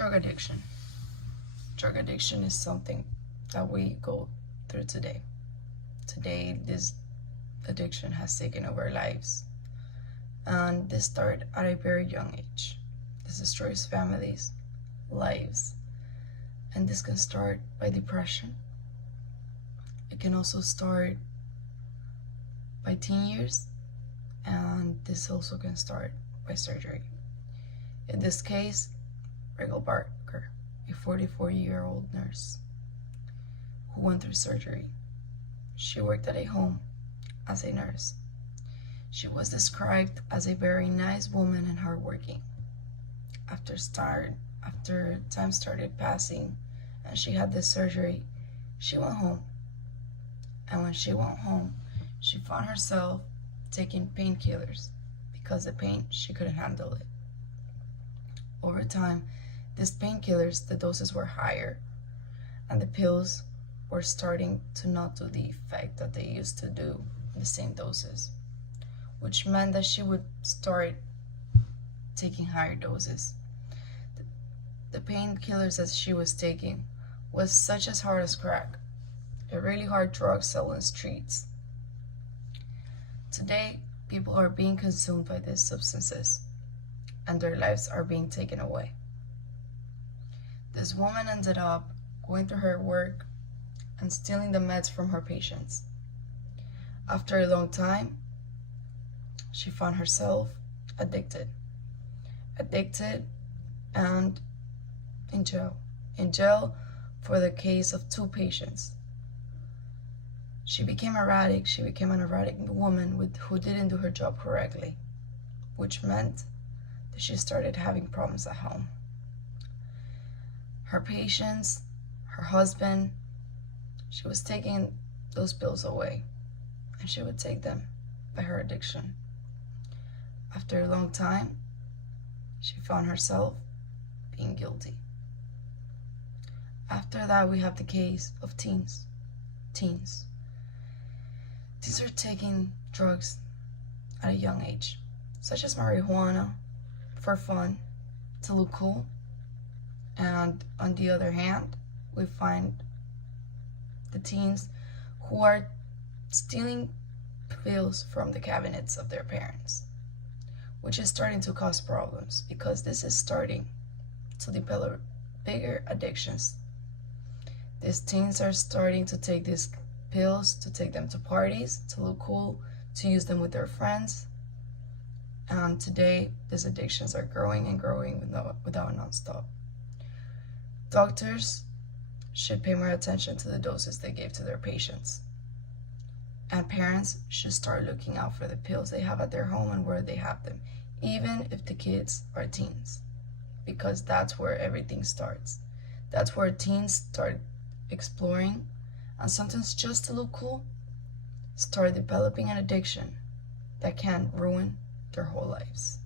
Drug addiction. Drug addiction is something that we go through today. Today, this addiction has taken over our lives. And this started at a very young age. This destroys families, lives. And this can start by depression. It can also start by teen years. And this also can start by surgery. In this case, Rachel Barker, a 44-year-old nurse who went through surgery. She worked at a home as a nurse. She was described as a very nice woman and hardworking. After time started passing and she had this surgery, she went home. And when she went home, she found herself taking painkillers because the pain, she couldn't handle it. Over time, these painkillers, the doses were higher, and the pills were starting to not do the effect that they used to do in the same doses, which meant that she would start taking higher doses. The painkillers that she was taking was such as hard as crack, a really hard drug sold in the streets. Today, people are being consumed by these substances, and their lives are being taken away. This woman ended up going through her work and stealing the meds from her patients. After a long time, she found herself addicted and in jail for the case of 2 patients. She became erratic. She became an erratic woman who didn't do her job correctly, which meant that she started having problems at home. Her patients, her husband, she was taking those pills away, and she would take them by her addiction. After a long time, she found herself being guilty. After that, we have the case of teens. Teens are taking drugs at a young age, such as marijuana, for fun, to look cool. And on the other hand, we find the teens who are stealing pills from the cabinets of their parents, which is starting to cause problems because this is starting to develop bigger addictions. These teens are starting to take these pills, to take them to parties, to look cool, to use them with their friends. And today, these addictions are growing and growing without non-stop. Doctors should pay more attention to the doses they give to their patients. And parents should start looking out for the pills they have at their home and where they have them, even if the kids are teens, because that's where everything starts. That's where teens start exploring, and sometimes just to look cool, start developing an addiction that can ruin their whole lives.